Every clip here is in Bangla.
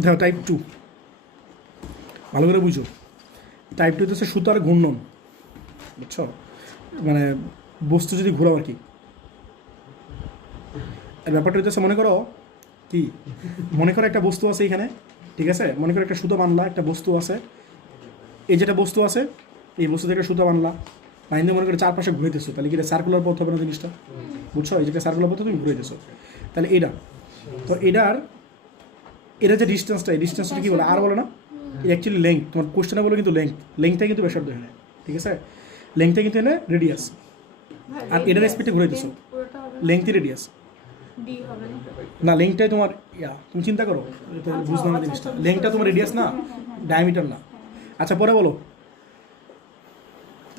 দেখো টাইপ 2 ভালো করে বুঝো। টাইপ 2 হচ্ছে সুতার ঘূর্ণন, বুঝছো? মানে বস্তু যদি ঘোরাও আর কি। ব্যাপারটা হচ্ছে মনে করো কি, মনে করো একটা বস্তু আছে এখানে, ঠিক আছে? মনে করো একটা সুতো বানলা, একটা বস্তু আছে, এই যেটা বস্তু আছে এই বস্তু থেকে সুতো বানলা, বাইন্দে মনে করে চারপাশে ঘুরেতেছো, তাহলে কি এটা সার্কুলার পথ হবে না জিনিসটা? বুঝছো? এই যেটা সার্কুলার পথে তুমি ঘুরেতেছো, তাহলে এটা তো এটা যে ডিস্টেন্সটা, এই ডিস্টেন্সটা কি বলে? আর বলে না, অ্যাকচুয়ালি লেংথ। তোমার কোশ্চেনে বলো কিন্তু লেংথটা কিন্তু ব্যাসার্ধ এখানে, ঠিক আছে? লেংথটা কিন্তু এনে রেডিয়াস, আর এটার স্পিডে ঘুরাইতেছো, লেংথই রেডিয়াস না, লেংথটাই তোমার তুমি চিন্তা করো, বুঝলাম না জিনিসটা। লেংথটা তোমার রেডিয়াস না, ডায়ামিটার না। আচ্ছা পরে বলো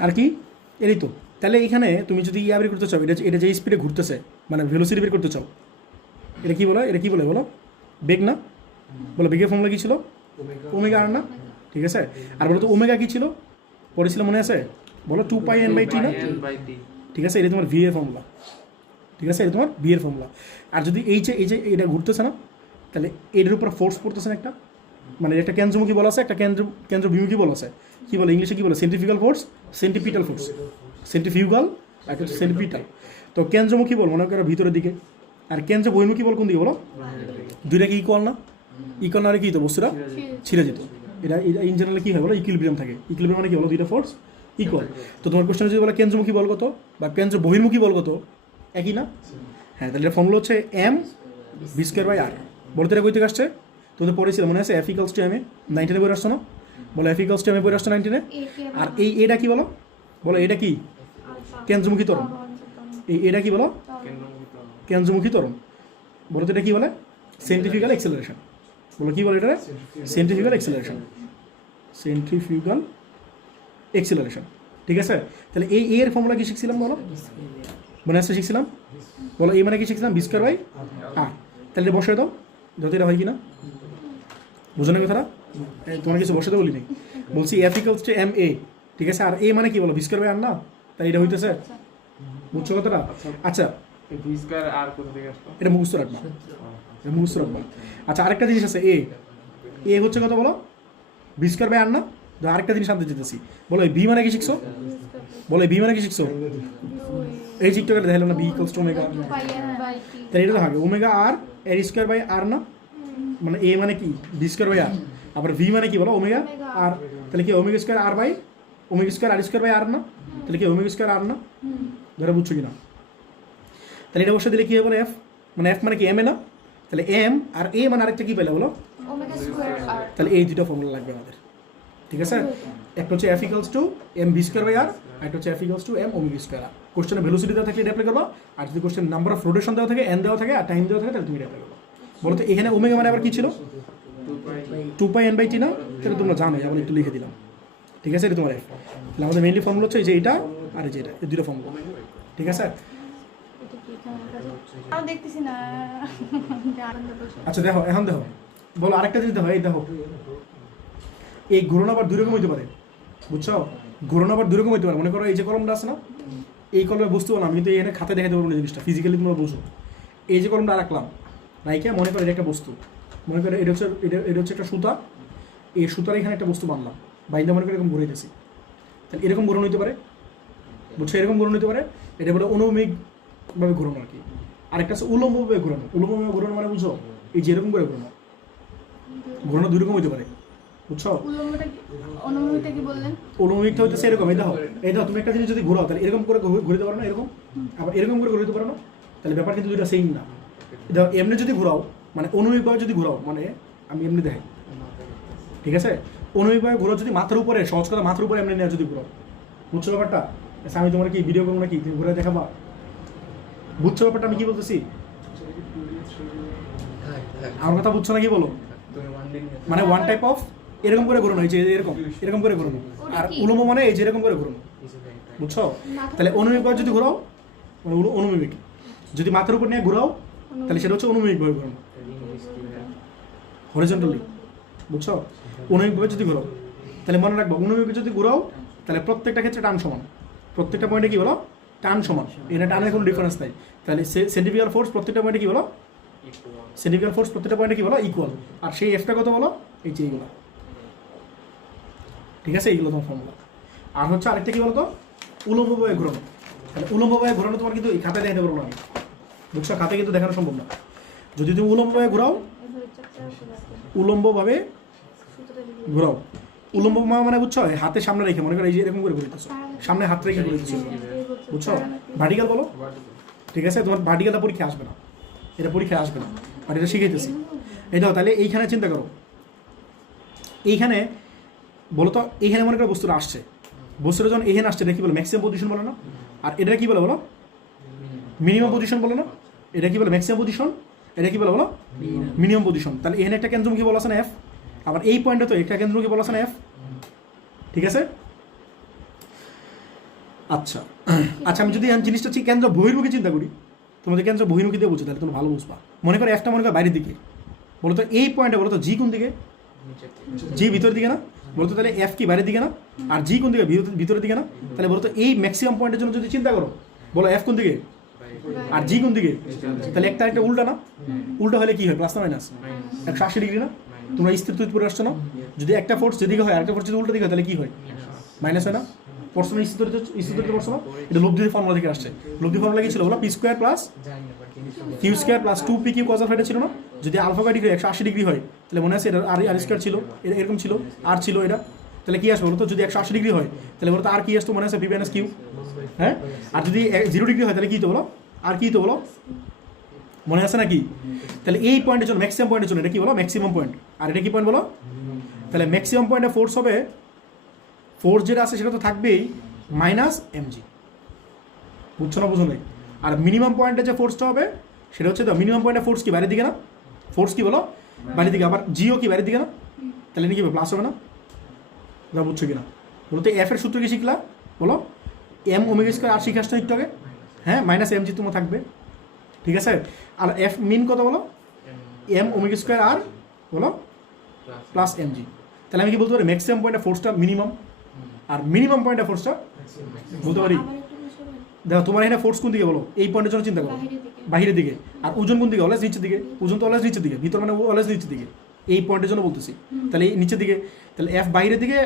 আর কি, এরই তো। তাহলে এখানে তুমি যদি বের করতে চাও, এটা যে স্পিডে ঘুরতেছে, মানে ভেলোসিটি বের করতে চাও, এটা কি বলো? এটা কি বলে বলো? বেগ না? বলো বেগের ফর্মুলা কী ছিল? ওমেগা আর না, ঠিক আছে? আর বলো তো ওমেগা কী ছিল, পড়েছিল মনে আছে? বলো 2πn/t না, ঠিক আছে? এটা তোমার ভি এর ফর্মুলা, ঠিক আছে? এটা তোমার ভি এর ফর্মুলা। আর যদি এই যে এটা ঘুরতেছে না, তাহলে এটার উপর ফোর্স পড়তেছে না একটা, মানে একটা কেন্দ্রমুখী বল আছে, একটা কেন্দ্র বিমুখী বল আছে। কী বলে ইংলিশে, কী বলে? Centrifugal force, centripetal force. Centrifugal আর একটা সেন্ট্রিপিটাল। তো কেন্দ্রমুখী বল মনে করো ভিতরের দিকে, আর কেন্দ্র বহির্মুখী বল কোন দিকে বলো? দুইটা কি ইকুয়াল না? ইকুয়াল না হলে কি তো বস্তুটা ছিঁড়ে যেত। এটা ইন জেনারেল কী হয় বলো? ইকুইলিব্রিয়াম থাকে। ইকুইলিব্রিয়াম মানে কি বলো? দুইটা ফোর্স ইকুয়াল। তো তোমার কোশ্চেন যদি বলে কেন্দ্রমুখী বল কত বা কেন্দ্র বহির্মুখী বল কত, একই না? হ্যাঁ, তাহলে এটা ফর্মুলা হচ্ছে m v²/r। বলতে এটা কই থেকে আসছে? তোদের পড়েছিল মনে আছে? F=ma, 19 বই আসছো না? বলো F=ma বই আসছো 19-এ। আর এটা কি বলো? বলো এটা কি? কেন্দ্রমুখী ত্বরণ। এটা কি বলো? কেন্দ্রমুখী ত্বরণ। বলো তো এটা কি বলে? Centrifugal acceleration. বলো কি বলে এটা? Centrifugal acceleration. সেন্ট্রিফিউগাল অ্যাক্সেলারেশন, ঠিক আছে? তাহলে এর ফর্মুলা কি শিখছিলাম বলো? মনে আসছে শিখছিলাম? বলো এই মানে কি শিখছিলাম? v²/r। তাহলে এটা বসে দাও, যত এটা হয় কি না, বুঝো না কথাটা? তোমার কিছু বসাতে বলিনি, বলছি F=ma, ঠিক আছে? আর এ মানে কি বলো? v²/r না, তাই এটা হইতেছে, বুঝছো কথাটা? আচ্ছা এটা মুখস্থ রাখবা, এটা মুখস্থ রাখবা। আচ্ছা আরেকটা জিনিস আছে, এ হচ্ছে কত বলো? v²/r না? আরেকটা জিনিস আনতে যেতেছি, বলো এই ভি মানে কি শিখছো? বলো এই ভি মানে কি শিখছো? এই চিত্রটা দেখালাম না, b=ω। তাহলে এটা তো হবে ওমেগা আর r² না, মানে এ মানে কি? v²/r। আবার ভি মানে কি বলো? ওমেগা আর। তাহলে কি ω²r/r² না? তাহলে কি ω²r না? ধরে বুঝছো কিনা? তাহলে এটা বসে দিলে কি হবে? এফ মানে এফ মানে কি? এম এ না? তাহলে এম আর এ মানে আরেকটা কি পেলে বলো? তাহলে এই দুটো ফর্মুলা লাগবে আমাদের, ঠিক আছে? একটা হচ্ছে F=mv²/r, আর একটা হচ্ছে F=mω²r। কোশ্চেনে ভেলোসিটি দেওয়া থাকলে এটা অ্যাপ্লাই করবা, আর যদি কোশ্চেন নাম্বার অফ রোটেশন দেওয়া থাকে, এন দেওয়া থাকে, আর টাইম দেওয়া থাকে, তাহলে তুমি এটা অ্যাপ্লাই করবা। বলো তো এখানে ওমেগা মানে আবার কি ছিল? 2πn/t না? সেটা তোমরা জানো, আবার একটু লিখে দিলাম, ঠিক আছে? এটা তোমার এফ। তাহলে আমাদের মেইনলি ফর্মুলা হচ্ছে এই যে এটা আর এই যে এটা, এই দুটো ফর্মুলা, ঠিক আছে? আচ্ছা দেখো, এখন দেখো, বলো আরেকটা জিনিস দেখো, এই দেখো এই ঘূর্ণন আবার দুই রকম হইতে পারে, বুঝছো? ঘূর্ণন আবার দুই রকম হইতে পারে। মনে করো এই যে কলমটা আছে না, এই কলমে বস্তু না, আমি কিন্তু এখানে খাতে দেখাতে পারবো না জিনিসটা, ফিজিক্যালি তোমরা বুঝো। এই যে কলমটা রাখলাম রাইকে, মনে করো এটা একটা বস্তু, মনে করো এটা হচ্ছে একটা সুতা, এই সুতার এখানে একটা বস্তু বানলাম, বাইন্দা মনে করে এরকম ঘুরাইতেছি, তাহলে এরকম ঘূর্ণন হইতে পারে, বুঝছো? এরকম ঘূর্ণন হইতে পারে, এটা বলে অনুভূমিকভাবে ঘুরানো আর কি। আরেকটা আছে উলম্বভাবে ঘুরানো। উলম্বভাবে ঘুরানো মানে বুঝো এই যে এরকম করে ঘুরানো, ঘুরানো দুই রকম হইতে পারে, বুঝছো? অনুভূমিকটা হইতেছে এরকম, এই দেখো তুমি একটা জিনিস যদি ঘুরাও, তাহলে এরকম করে ঘুরতে পারো না, এরকম আবার এরকম করে ঘুরতে পারো না, তাহলে ব্যাপার কিন্তু দুইটা সেম না। দেখো এমনি যদি ঘুরাও, মানে অনুভূমিকভাবে যদি ঘুরাও, মানে আমি এমনি দেখাই, ঠিক আছে? অনুভূমিকভাবে ঘুরাও যদি মাথার উপরে, সহজ কথা মাথার উপরে এমনি নেওয়া যদি ঘুরাও, বুঝছো ব্যাপারটা? আচ্ছা আমি তোমার কি ভিডিও করবো নাকি, তুমি ঘুরে দেখাবা? বুঝছো ব্যাপারটা আমি কি বলতেছি? আমার কথা বুঝছো না কি বলো? মানে ওয়ান টাইপ অফ এরকম করে ঘুরানো, এই যে এরকম করে ঘুরানো, আর উলম্ব মানে এই যে এরকম করে ঘুরানো, বুঝছো? তাহলে অনুভূমিকভাবে যদি ঘুরাও মানে অনুভূমিক, যদি মাথার উপর নিয়ে ঘুরাও তাহলে সেটা হচ্ছে অনুভূমিকভাবে ঘুরানো, হরিজন্টালি, বুঝছো? অনুভূমিকভাবে যদি ঘুরাও, তাহলে মনে রাখবো অনুভূমিকভাবে যদি ঘুরাও তাহলে প্রত্যেকটা ক্ষেত্রে টান সমান, প্রত্যেকটা পয়েন্টে কি বলো? টান সমান। এখানে টানের কোনো ডিফারেন্স নাই। তাহলে সেন্ট্রিফিউগাল ফোর্স প্রত্যেকটা পয়েন্টে কি বলো? সেন্ট্রিফিউগাল ফোর্স প্রত্যেকটা পয়েন্টে কি বলো ইকুয়াল। আর সেই এফটা কত বলো এই যে এইগুলো, ঠিক আছে, এইগুলো তোমার ফর্মুলা। আর হচ্ছে আরেকটা কি বলতো উলম্বভাবে ঘোরানো। তাহলে উলম্বভাবে ঘোরানো তোমার কিন্তু এই খাতায় দেখাতে পারবো না আমি, বুঝছো, খাতায় কিন্তু দেখানো সম্ভব না। যদি তুমি উলম্বভাবে ঘোরাও, উলম্বভাবে ঘোরাও, উলম্ব মানে বুঝছো হাতে সামনে রেখে, মনে করো এই যে এরকম করে ঘুরিতেছো, সামনে হাত রেখে ঘুরিতেছো, বুঝছো। ভার্টিক্যাল বলো, ঠিক আছে, তোমার ভার্টিক্যালটা পরীক্ষা আসবে না, এটা পরীক্ষায় আসবে না, বাট এটা শিখাইতেছি। এটাও তাহলে এইখানে চিন্তা করো, এইখানে বলো তো, এইখানে মনে করো বস্তুটা আসছে, বস্তুটা যখন এখানে আসছে এটা কি বলে ম্যাক্সিমাম পজিশন বলে না, আর এটা কি বলে বলো মিনিমাম পজিশন বলে না, এটা কি বলে ম্যাক্সিমাম পজিশন, এটা কি বলে বলো মিনিমাম পজিশন। তাহলে এখানে একটা কেন্দ্র কি বলা আছে না এফ, আবার এই পয়েন্টে তো একটা কেন্দ্র কি বলা আছে না এফ, ঠিক আছে। আচ্ছা আচ্ছা, আমি যদি জিনিসটা ঠিক কেন্দ্র বহির্মুখী চিন্তা করি, তোমাদের কেন্দ্র বহির্মুখী দিয়ে বুঝছো, তাহলে তুমি ভালো বুঝবা। মনে করো এফটা মনে করো বাইরের দিকে, বলো তো এই পয়েন্টে বলো তো জি কোন দিকে, জি ভিতরের দিকে না, বলতো তাহলে এফ কি বাইরের দিকে না, আর জি কোন দিকে ভিতরের দিকে না, তাহলে বলতো এই ম্যাক্সিমাম পয়েন্টের জন্য যদি চিন্তা করো, বলো এফ কোন দিকে আর জি কোন দিকে, তাহলে একটা একটা উল্টা না, উল্টা হলে কি হয় প্লাস না মাইনাস, 180 ডিগ্রি না। তোমরা স্থির তৈরি করে আসছো না, যদি একটা ফোর্স যেদিকে হয় আরেকটা ফোর্স যদি উল্টা দিকে হয় তাহলে কি হয় মাইনাস হয় না, পড়ছো না স্থির তৈরি পড়ছো না, এটা লব্ধির ফর্মুলা থেকে আসছে। লব্ধি ফর্মুলা কি ছিল বলো, P square plus Q square plus 2p Q cos alpha ছিল না। যদি আলফা বাই ডিগ্রি 180 ডিগ্রি হয় তাহলে মনে আছে এটা আর স্কোয়ার ছিল, এরকম ছিল, আর ছিল এটা, তাহলে কি আসবে বলো তো, যদি 180 ডিগ্রি হয় তাহলে বলো তো আর কি আসতো, মনে আছে পি মাইনাস কিউ, হ্যাঁ। আর যদি 0 ডিগ্রি হয় তাহলে কি তো বলো, আর কি তো বলো, মনে আছে নাকি। তাহলে এই পয়েন্টের জন্য ম্যাক্সিমাম পয়েন্টের জন্য এটা কি বলো ম্যাক্সিমাম পয়েন্ট, আর এটা কি পয়েন্ট বলো, তাহলে ম্যাক্সিমাম পয়েন্টে ফোর্স হবে, ফোর্স যেটা আছে সেটা তো থাকবেই মাইনাস এমজি, বুঝছো না বুঝো নাই। আর মিনিমাম পয়েন্টে যে ফোর্সটা হবে সেটা হচ্ছে তো মিনিমাম পয়েন্টে ফোর্স কি বাইরের দিকে না, ফোর্স কি বলো বাইরের দিকে, আবার জিও কি বাইরের দিকে না, তাহলে কি প্লাস হবে না, যা বুঝছো কিনা বলো তো। এফ এর সূত্র কি শিখলা বলো, এম ওমেগা স্কয়ার আর শিখে আসছো একটু আগে, হ্যাঁ, মাইনাস এমজি তোমার থাকবে, ঠিক আছে। আর এফ মিন কত বলো, এম ওমেগা স্কয়ার আর বলো প্লাস এমজি। তাহলে আমি কি বলতে পারি ম্যাক্সিমাম পয়েন্টে ফোর্সটা মিনিমাম, আর মিনিমাম পয়েন্টে ফোর্সটা বলতে পারি। দেখো তোমার এখানে ফোর্স কোন দিকে বলো, এই পয়েন্টের জন্য চিন্তা করো বাহিরের দিকে, আর ওজন কোন দিকে অলওয়েজ নিচের দিকে, ওজন তো অলওয়েজ নিচের দিকে, ভিতর মানে অলওয়েজ নিচের দিকে, এই পয়েন্টের জন্য বলতেছি। তাহলে এই নিচের দিকে, তাহলে এফ বাইরের দিকে,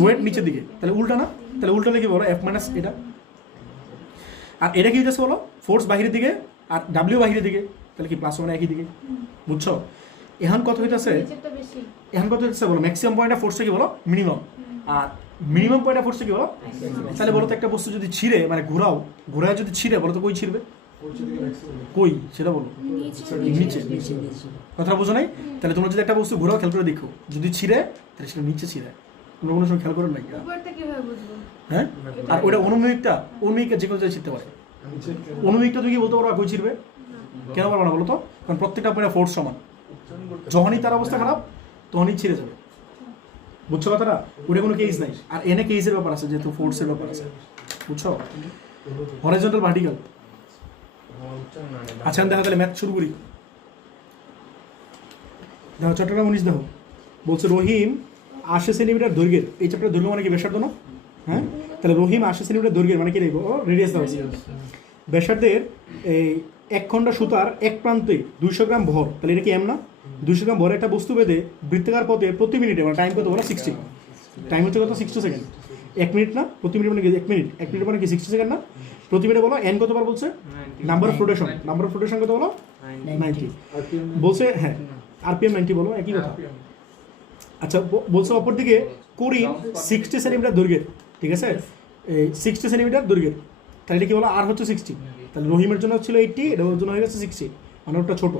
ওয়েট নিচের দিকে, তাহলে উল্টা না, তাহলে উল্টা কি বলো এফ মাইনাস এটা। আর এটা কি হচ্ছে বলো ফোর্স বাহিরের দিকে আর ডাব্লিউ বাহিরের দিকে, তাহলে কি প্লাস মানে একই দিকে, বুঝছো। এখন কত হইতেছে, এখন কত হইতেছে বলো ম্যাক্সিমাম পয়েন্টে ফোর্সটা কি বলো মিনিমাম, আর মিনিমাম পয়েন্টে ফোর্সটা কি বলো, তাহলে বলো তো একটা বস্তু যদি ছিঁড়ে মানে ঘোরায় যদি ছিঁড়ে বলো তো কই ছিঁড়বে, কই সেটা বলো নিচে, কথাটা বোঝো নাই। তাহলে তোমরা যদি একটা বস্তু ঘোরাও খেয়াল করে দেখো, যদি ছিঁড়ে তাহলে সেটা নিচে ছিঁড়ে, তোমরা কোনো সময় খেয়াল করেন নাই, হ্যাঁ। আর ওটা অনুমিকটা যে কোনো জায়গায় ছিঁড়তে পারে, অনুমিকটা তুমি কি বলতে পারো কই ছিঁড়বে, কেন পারবো না বলো তো, কারণ প্রত্যেকটা পয়েন্টে ফোর্স সমান, যখনই তার অবস্থা খারাপ তখনই ছিঁড়ে যাবে, বুঝছো কথাটা। ওটা কোনো কেস নাই, আর এনে কেসের ব্যাপার আছে যেহেতু ফোর্সের ব্যাপার আছে, বুঝছো। হরিজন্টাল ভার্টিক্যাল, আচ্ছা দেখা তাহলে ম্যাথ শুরু করি। দেখো চট্টগ্রাম 19 দেখো বলছে রহিম 80 সেন্টিমিটার দৈর্ঘ্যের, এই চ্যাপ্টার দৈর্ঘ্য মানে কি ব্যাসার্ধ না, হ্যাঁ। তাহলে রহিম 80 সেন্টিমিটার দৈর্ঘ্যের মানে কি দেখবো রেডিয়াস দেওয়া আছে, ব্যাসার্ধের এই 1 খন্ডা সুতার এক প্রান্তে 200 গ্রাম ভর, তাহলে এটা কি এম না, 200 গ্রাম ভরে একটা বস্তু বেঁধে বৃত্তাকার পথে প্রতি মিনিটে মানে টাইম কত বলো 60, টাইম হচ্ছে কত 60 সেকেন্ড, 1 মিনিট না, প্রতি মিনিট মানে কি 1 মিনিট, 1 মিনিট মানে কি 60 সেকেন্ড না, প্রতি মিনিটে বলো এন কতবার বলছে, নাম্বার অফ রোটেশন কত বলো 90 বলছে, হ্যাঁ আরপিএম 90 বলো একই কথা। আচ্ছা বলছে অপরদিকে করিম 60 সেন্টিমিটার দৈর্ঘ্যের, ঠিক আছে, এই 60 সেন্টিমিটার দৈর্ঘ্যের, তাহলে এটা কি বলো আর হচ্ছে 60, তাহলে রহিমের জন্য ছিল 80, এটার জন্য হয়ে গেছে 60, মানে ওটা ছোট।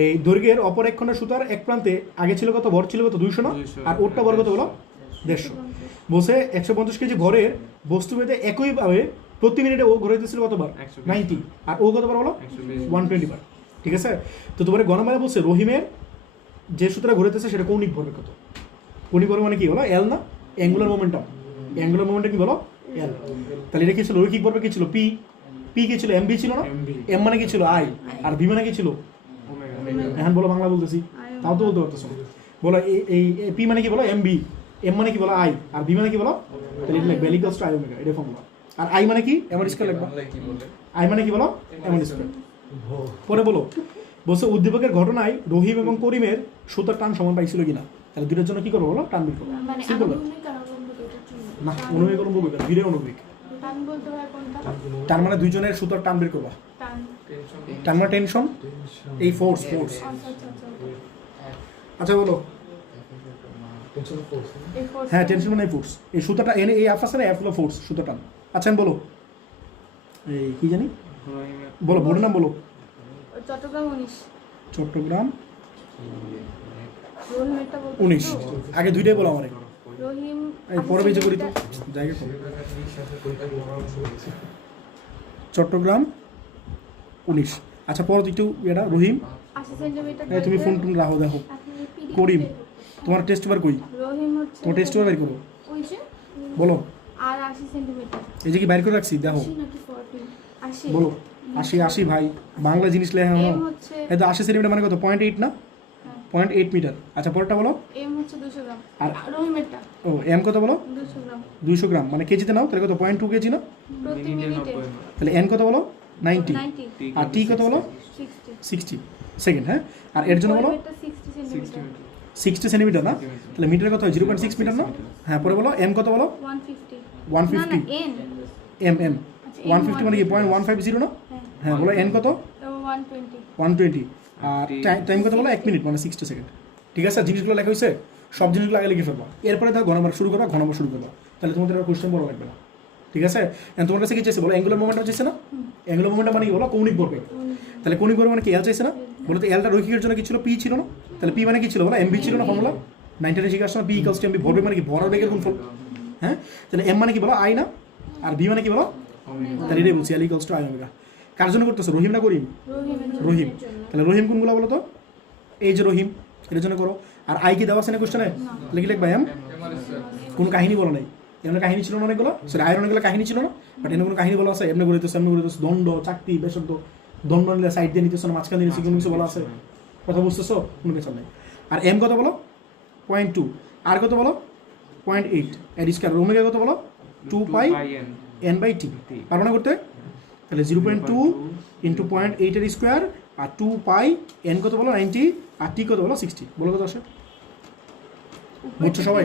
এই দৈর্ঘ্যের অপর 1 খন্ডা সুতার এক প্রান্তে আগে ছিল কত ভর ছিল কত 200 না, আর ওরটা ভর কত বলো 150, বলছে 150 কেজি ভরের বস্তু বেঁধে একইভাবে প্রতি মিনিটে ও ঘুরাইতেছিল কতবার 90, আর ও কতবার বলো 120 বার, ঠিক আছে। তো তোমার গণমালে বলছে রহিমের যে সূত্রটা ঘুরাইতেছে সেটা কৌণিক ভরের কত, কৌণিক ভর মানে কি বলো এল না, অ্যাঙ্গুলার মোমেন্টাম, অ্যাঙ্গুলার মোমেন্টাম কি বলো এল, তাহলে এটা কি ছিল রৈখিক ভর কি ছিল পি, পি কি ছিল এমবি ছিল না, এম মানে কি ছিল আই, আর ভি মানে কি ছিল, এখন বলো বাংলা বলতেছি তাও তো বলতে পারতেছো, বলো এই পি মানে কি বলো এমবি, এম মানে কি বলো আই, আর ভি মানে কি বলো, তাহলে এটা লিখবে valley equals to I omega, এটা ফর্মুলা। আর আই মানে কি এম স্কয়ার লিখবা, আই মানে কি বলো এম স্কয়ার, পরে বলো, বলছে উদ্দীপকের ঘটনায় রহিম এবং করিমের সুতার টান সমান পাইছিল কিনা। তাহলে দুটোর জন্য কি করবো বলো, টান বের করবো। মানে সিম্পল না, অনুভবিক অনুভবিক দুইটাই অনুভবিক। টান বলতে হয় কোনটা? টান মানে দুইজনের সুতার টান বের করবা। টান। টান মানে টেনশন, এই ফোর্স ফোর্স। আচ্ছা আচ্ছা আচ্ছা। আচ্ছা বলো, এই ফোর্স। হ্যাঁ টেনশন মানে ফোর্স, এই সুতাটা এনে এই আফ আছে না, এফ হলো ফোর্স, সুতা টান। আচ্ছা বলো, এই কি জানি বলো, বোর্ডের নাম বলো। চট্টগ্রাম 19। চট্টগ্রাম রহিমেরটা বলতে 19। তো? আগে দুইটাই বলো আমারে, রহিম এই পরে বেঁচে করি তো জায়গা করো। চট্টগ্রাম 19। আচ্ছা পরে একটু এটা রহিম, 80 সেন্টিমিটার। এই তুমি ফোন টোন রাখো, দেখো। করিম, তোমার টেস্ট পেপার কই? রহিম হচ্ছে তোমার টেস্ট পেপার বের করো, ওই যে বলো। আর 80 সেন্টিমিটার। এই যে কি বাইর করে রাখছি দেখো, 80 নাকি 40? 80 বলো। 80 80 ভাই, বাংলা জিনিস লেখা হলো। এম হচ্ছে এই তো 80 সেন্টিমিটার মানে কত, 0.8 না, 0.8 মিটার। আচ্ছা পরেরটা বলো। এম হচ্ছে 200 গ্রাম। আর রহিমেরটা ও এম কত বলো, 200 গ্রাম 200 গ্রাম মানে কেজিতে নাও, তাহলে কত 0.2 কেজি না। প্রতি মিনিটে। তাহলে এন কত বলো 90, 90 আর টি কত বলো 60 60 সেকেন্ড। হ্যাঁ, আর এর জন্য বলো রহিমেরটা 60 সেন্টিমিটার। 60 সেন্টিমিটার না, তাহলে মিটার কত হয় 0.6 মিটার না। হ্যাঁ পরে বলো এম কত বলো 150 150, না এন। এম এম আচ্ছা, 150 মানে কি 0.150 না। হ্যাঁ বলো এন কত 120 120, আর টাইম কত বলো 1 মিনিট মানে 60 সেকেন্ড। ঠিক আছে, জিনিসগুলো লেখা হয়েছে, সব জিনিসগুলো আগে লিখে ফেলবা। এরপরে ধর ঘন নাম্বার শুরু করবা, ঘন নাম্বার শুরু করবা, তাহলে তোমাদের আর কোশ্চেন বড় লাগবে না। ঠিক আছে, তোমার কাছে কি চাইছে বলো, অ্যাঙ্গুলার মোমেন্টটা চাইছে না। অ্যাঙ্গুলার মোমেন্টটা মানে কি বলো, কৌণিক ভরবেগ। তাহলে কৌণিক ভরবেগ মানে কি এল চাইছে না, বলো তো এলটা রৈখিকের জন্য কি ছিল, পি ছিল না। তাহলে পি মানে কি ছিল বলো, এমবি ছিল না ফর্মুলা 90 শিখে আসছো না, পি ইকুয়ালস টু এমবি। ভরবেগ মানে কি, ভরার বেগের গুণফল। হ্যাঁ, তাহলে এম মানে কি বলো আই না, আর বি মানে কি বলো, তাহলে এটাই বলছি এল ইকুয়ালস টু আই ওমেগা। কার জন্য করতেছো, রহিম না করিম? রহিম। তাহলে রহিম কোনগুলো বলো তো, এই যে রহিম, এটার জন্য করো। আর আই কি দেওয়া আছে না কোশ্চেনে, লিখে লিখবা এম। কোনো কাহিনী বলো নাই, এমনি কাহিনী ছিল না অনেকগুলো, সেটা আয়ের অনেকগুলো কাহিনী ছিল না, বাট এমনি কোনো কাহিনী বলা আছে, এমনি করে দিতেছে, এমনি করে দিতেছে, দণ্ড চাকতি বেশব্দ, দণ্ড নিলে সাইড দিয়ে নিতেছো না, মাঝখান দিয়ে নিচ্ছে, কোনো কিছু বলা আছে, কথা বুঝতেছো, কোনো কিছু নেই। আর এম কত বলো 0.2, আর কত বলো 0.8, এর স্কয়ার। ওমেগা কত বলো 2 পাই এন বাই টি। পারবো না করতে, তাহলে 0.2 ইন্টু 0.8 এর স্কোয়ার, আর 2 পাই এন কত বলো 90, আর টি কত বলো 60। বলো কত আসে, বুঝছো সবাই?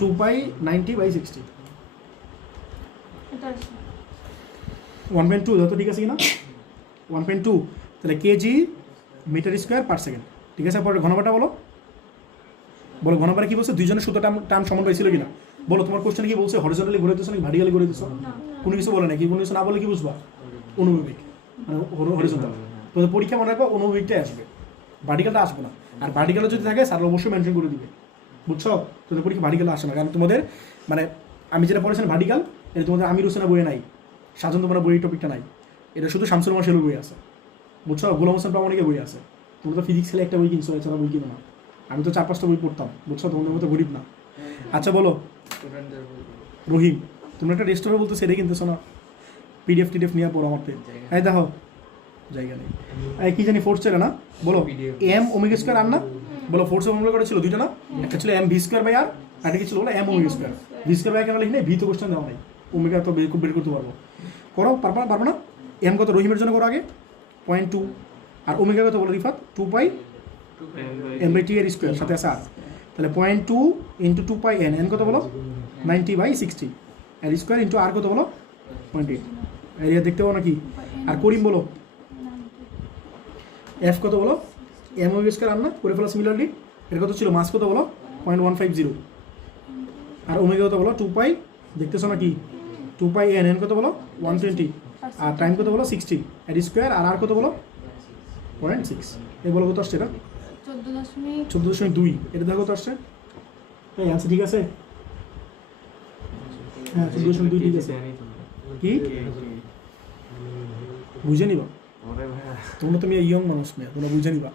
2 পাই 90 বাই 60, 1.2 যত, ঠিক আছে কিনা 1.2, তাহলে KG metre square per second. ঠিক আছে, পরে ঘনবাটা বলো, বলো ঘনবাটা কি বলছে, দুইজনের সুতো টান সমান পাইছিল কিনা। বলো তোমার কোশ্চেন কি বলছে, হরিজন্টালি ঘুরে দিচ্ছ নাকি ভার্টিক্যালি ঘুরে দিচ্ছ, কোনো কিছু বলে নাকি, কোনো কিছু না বলে কি বুঝবা, অনুভবিক মানে হরিজন্টাল। তোদের পরীক্ষা মনে রাখো অনুভবিকটাই আসবে, ভার্টিক্যালটা আসবে না। আর ভার্টিক্যালও যদি থাকে স্যার অবশ্যই মেনশন করে দিবে, বুঝছো। তোদের পরীক্ষা ভার্টিক্যাল আসে না, কারণ তোমাদের মানে আমি যেটা পড়েছিলাম ভার্টিক্যাল, এটা তোমাদের আমির হোসেনের বইয়ে নাই, সাজন তোমার বইয়ের টপিকটা নাই, এটা শুধু শামসুর রহমান শেলুর বই আছে, বুঝছো। গোলাম হোসেন প্রামাণিকের বই আছে। তোমরা তো ফিজিক্স খেলে একটা বই কিনছো, এছাড়া বই কিনো না। আমি তো 4-5টা বই পড়তাম, বুঝছো, তোমাদের মতো গরিব না। আচ্ছা বলো রহিম, তোমরা একটা রেস্টোরেন্ট বলতো সেটাই কিনতেছো না, পিডিএফ টিডিএফ নিয়ে পড়ো আমার পেয়ে। এই দেখো জায়গা নেই, এই কি জানি ফোর্স ছিল না, বলো এম ওমেগা স্কোয়ার আর না, বলো ফোর্সের ফর্মুলা করে ছিল দুইটা না, একটা ছিল M V square by R, একটা কি ছিল বলো M omega square. V square by কেন লিখি নাই, ভি তো কোশ্চেন দেওয়া নাই, ওমেগা তো বের করতে পারবো। করো, পারবো না। এম কত রহিমের জন্য করো আগে 0.2, আর ওমেগা কত বলো রিফাত 2 পাই এম বাই টি এর স্কোয়ার, সাথে আছে আর, তাহলে 0.2 ইন্টু 2 পাই এন, এন কত বলো 90 বাই 60, এর স্কোয়ার ইন্টু আর কত বলো 0.8, এরিয়া দেখতে পাবো নাকি। আর করিম বলো এফ কত বলো এম ওমেগা স্কোয়ার আর না, করে ফেলো সিমিলারলি। এর কত ছিল মাস কত বলো 0.150, আর ওমেগা কত বলো 2 পাই, দেখতেছো নাকি 2 পাই এন, এন কত বলো 120, আর টাইম কত বলো 60, এর স্কোয়ার, আর কত বলো 0.6। এই বলো কত আসছে, এটা 14.2, এটা দেখো কত আসছে। এই আনসার ঠিক আছে, হ্যাঁ 14.2 ঠিক আছে। কি বুঝে নিবা তোমরা, তুমি ইয়ং মানুষ মেয়ে, তোমরা বুঝে নিবা।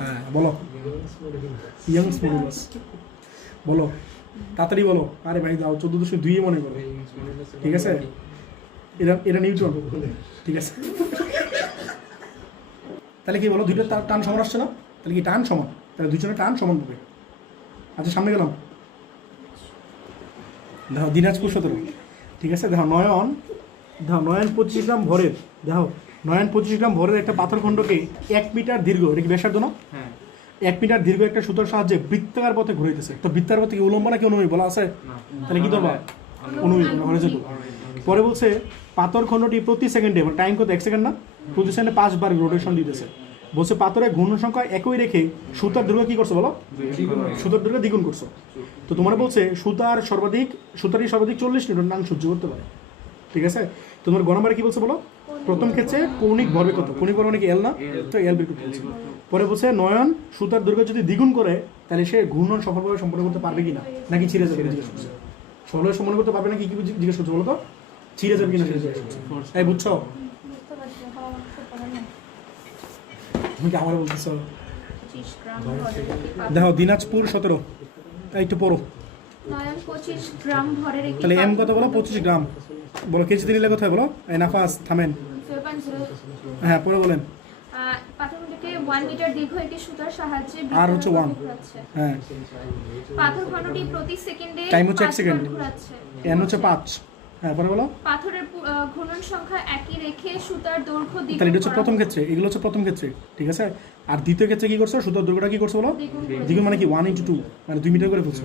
হ্যাঁ বলো ইয়ং স্মুডুলাস, বলো তাড়াতাড়ি বলো। আরে ভাই দাও 14.2 মনে করো, ঠিক আছে। এটা নিউটন, ঠিক আছে। তাহলে কি বলো দুইটা টান সমান আসছে না, তাহলে কি টান সমান, তাহলে দুজনের টান সমান পাবে। আচ্ছা সামনে গেলাম, দেখো দিনাজপুর 17, ঠিক আছে। দেখো নয়ন দেখো 925 গ্রাম ভরের, দেখো 925 গ্রাম ভরের একটা পাথরখণ্ডকে 1 মিটার দীর্ঘ, এটা কি ব্যাসার্ধ না? হ্যাঁ 1 মিটার দীর্ঘ একটা সুতার সাহায্যে বৃত্তাকার পথে ঘুরাইতেছে। তো বৃত্তাকার পথে কি উলম্ব নাকি অনুভূমি বলা আছে? না তাহলে কি ধরবা? অনুভূমি, হরিজন্টাল। পরে বলছে পাথরখণ্ডটি প্রতি সেকেন্ডে, মানে টাইম কত, 1 সেকেন্ড না, প্রতি সেকেন্ডে 5 বার রোটেশন দিতেছে। বলছে পাথরের ঘূর্ণন সংখ্যা একই রেখে সুতার দৈর্ঘ্য কি করছো বলো? সুতার দৈর্ঘ্য দ্বিগুণ করছো। তো তোমার বলছে সুতারই সর্বাধিক 40 নিউটন টান সহ্য করতে পারে। ঠিক আছে, তোমার গ নম্বরে কি বলছে বলো? প্রথম ক্ষেত্রে কৌণিক ভরবেগ কত? কৌণিক ভরবেগ মানে কি এল না? তো এল বের করতে বলছে। পরে বলছে নয়ন সুতার দৈর্ঘ্য যদি দ্বিগুণ করে তাহলে সে ঘূর্ণন সফলভাবে সম্পন্ন করতে পারবে কিনা, নাকি ছিঁড়ে যাবে এটা জিজ্ঞেস করছে। সফলভাবে সম্পন্ন করতে পারবে নাকি, কি জিজ্ঞেস করছে বলো তো? ছিঁড়ে যাবে কিনা সেটা জিজ্ঞেস করছে। এই বুঝছো? বুঝতে পারছি, এখন আমার খুব ভালো না। তুমি কি আমার বলতেছো? 25 গ্রাম ভরের একটি পাথর। দেখো দিনাজপুর 17, একটু পড়ো। 25 গ্রাম ভরের একটি তাহলে এম কত পাথর- বলো? 25 গ্রাম। বলো কেজিতে নিলে কোথায় বলো? এই নাফাস থামেন। 0.0 হ্যাঁ পরে বলেন। পাথরখণ্ডকে 1 মিটার দীর্ঘ একটি সুতার সাহায্যে আর হচ্ছে বৃত্তাকার 1 পথে ঘোরাচ্ছে। হ্যাঁ, পাথরখণ্ডটি প্রতি সেকেন্ডে Time হচ্ছে 1 5 বার সেকেন্ড। ঘোরাচ্ছে। এন হচ্ছে 5। হ্যাঁ পরে বলো। পাথরের ঘূর্ণন সংখ্যা একই রেখে সুতার দৈর্ঘ্য দ্বিগুণ তাহলে এটা হচ্ছে করা প্রথম হলো। ক্ষেত্রে, এগুলো হচ্ছে প্রথম ক্ষেত্রে। ঠিক আছে, আর দ্বিতীয় ক্ষেত্রে কি করছো? সুতার দৈর্ঘ্যটা কি করছো বলো? দ্বিগুণ করে দ্বিগুণ মানে কি 1:2, মানে 2 মিটার করে ফেলছো।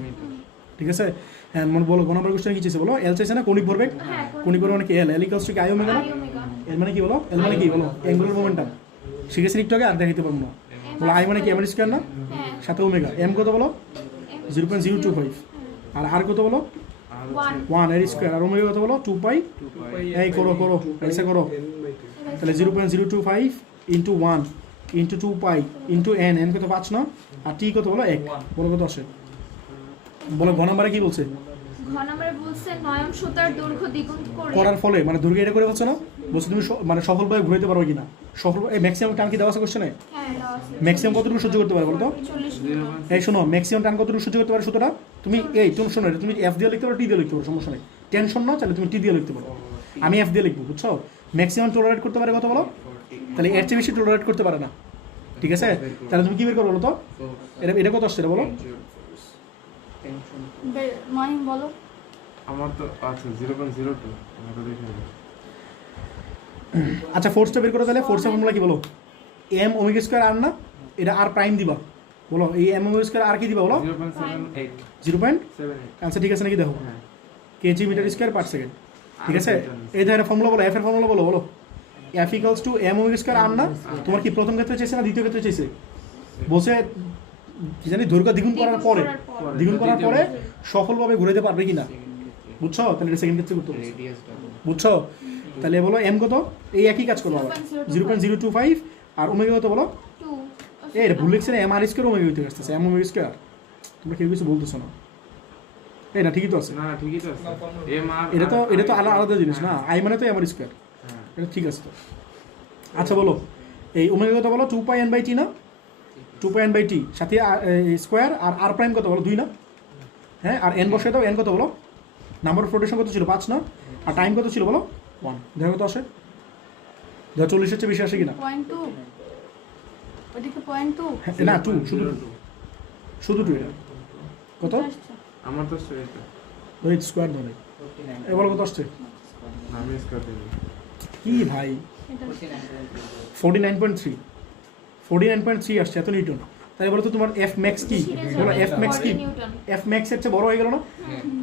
ঠিক আছে, হ্যাঁ মনে বলো গ নম্বর কোশ্চেন কি চাইছে বলো? এল চাইছে না কৌণিক ভরবেগ? হ্যাঁ, কৌণিক ভরবেগ মানে কি? এল ইকুয়ালস টু কি আই ওমেগা না? I omega. এল মানে কি বলো? এল মানে কি বলো? Angular momentum. শিখেছেন একটু আগে, আর দেখাইতে পারবো না। বলো আই মানে কি? এম স্কয়ার না, হ্যাঁ, সাথে ওমেগা। এম কত বলো? 0.025। আর আর কত বলো? 1 1 এর স্কয়ার। আর ওমেগা কত বলো? 2 পাই। এই করো করো, ऐसे করো। তাহলে 0.025 into 1 into 2 pi into N, N কত 5 না, আর টি কত বলো 1। বলো কত আসে? বলো ঘ নম্বরে কি বলছে? ঘ নম্বরে বলছে নয়ন সুতার দৈর্ঘ্য দ্বিগুণ করে করার ফলে মানে দৈর্ঘ্য এটা করে বলছে না, বলছে তুমি মানে সফলভাবে ঘুরাইতে পারো কিনা। সফল এই ম্যাক্সিমাম টান কি দেওয়া আছে কোশ্চেনে? হ্যাঁ দেওয়া আছে। ম্যাক্সিমাম কতটুকু সহ্য করতে পারে বলো তো? 40 নিউটন। এই শোনো, ম্যাক্সিমাম টান কতটুকু সহ্য করতে পারে সুতরাং তুমি এই তুমি শোনো, এটা তুমি এফ দিয়ে লিখতে পারো, টি দিয়ে লিখতে পারো, সমস্যা নেই। টেনশন না, তাহলে তুমি টি দিয়ে লিখতে পারো, আমি এফ দিয়ে লিখবো। বুঝছো? ম্যাক্সিমাম টলারেট করতে পারে কত বলো? তাহলে এর চেয়ে বেশি টলারেট করতে পারে না। ঠিক আছে, তাহলে তুমি কি বের করো বলো তো? এটা এটা কত আসছে এটা বলো? মাইম বলো। আমার তো আচ্ছা 0.02 আমাকে দেখে নিন। আচ্ছা ফোর্সটা বের করো। তাহলে ফোর্সের ফর্মুলা কি বলো? এম ওমেগা স্কয়ার আর না, এটা আর প্রাইম দিবা। বলো এই এম ওমেগা স্কয়ার আর কি দিবা বলো? 0.78 0.78। 78 আনসার ঠিক আছে নাকি দেখো? হ্যাঁ KG metre square per second. ঠিক আছে, এই ধরনের ফর্মুলা বলো, এফ এর ফর্মুলা বলো। বলো F equals to M omega square r না, তোমার কি প্রথম ক্ষেত্রে চাইছে না দ্বিতীয় ক্ষেত্রে চাইছে? বলছে কি জানি দৈর্ঘ্য দ্বিগুণ করার পরে, দ্বিগুণ করার পরে সফলভাবে ঘুরাইতে পারবে কিনা। বুঝছো? তাহলে এটা সেকেন্ড ক্ষেত্রে করতে বলছে। বুঝছো? তাহলে বলো এম কত? এই একই কাজ করবো আবার 0.025 আর ওমেগা কত বলো? 2 এই এটা ভুল লিখছে না, এম আর স্কয়ার ওমেগা হইতে আসতেছে, এম ওমেগা স্কয়ার। তোমরা কেউ কিছু বলতেছো না। এই না ঠিকই তো আছে, না ঠিকই তো আছে এম আর এটা তো আলাদা আলাদা জিনিস না। আই মানে তো এম আর স্কয়ার, হ্যাঁ এটা ঠিক আছে তো। আচ্ছা বলো এই ওমেগা কত বলো? 2 পাই এন বাই টি না, 2 পাই এন বাই টি সাথে স্কয়ার, আর আর প্রাইম কত বলো? 2 না। হ্যাঁ, আর এন বসে দাও। এন কত বলো? নাম্বার অফ রোটেশন কত ছিল? 5 না। আর টাইম কত ছিল বলো? 1। দেখো কত আসে? দেখো 40-এর চেয়ে বেশি আসে কিনা? 0.2 ওদিকে 0.2 হ্যাঁ, না 2, শুধু 2, শুধু 2। এটা কত? আমার তো স্ট্রেট ওই স্কোয়ার ধরে এবার কত আসছে? না আমি স্কয়ার দিই কি ভাই, এটা 49.3, 49.3 আসছে এত নিউটন। তাই বলো তো তোমার এফ ম্যাক্স কি? বলো এফ ম্যাক্স কি? নিউটন। এফ ম্যাক্স এর চেয়ে বড় হয়ে গেল না?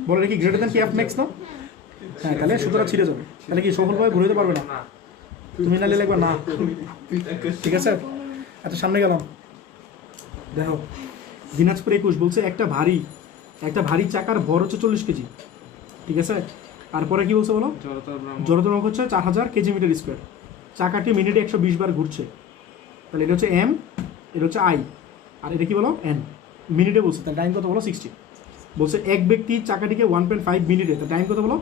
বলো এটা কি গ্রেটার দ্যান কি এফ ম্যাক্স না? হ্যাঁ, তাহলে সুতরাং ছিঁড়ে যাবে। তাহলে কি সফলভাবে ঘুরে যেতে পারবে না? না তুমি নালে লিখবে না। ঠিক আছে, এত সামনে গেলাম। দেখো দিনাজপুর 21 বলছে একটা ভারী চাকার ভর হচ্ছে 40 কেজি। ঠিক আছে, তারপরে কি বলছে বলো? জড়তার ব্রহ্ম জড়তার ভর হচ্ছে 4000 কেজি মিটার স্কোয়ার। চাকাটি মিনিটে 120 বার ঘুরছে। তাহলে এটা হচ্ছে এম, এটা হচ্ছে আই, আর এটা কি বলো? এন। মিনিটে বলছে, তাহলে টাইম কত বলো? 60। বলছে এক ব্যক্তি চাকাটিকে 1.5 মিনিটে, তাহলে টাইম কত বলো?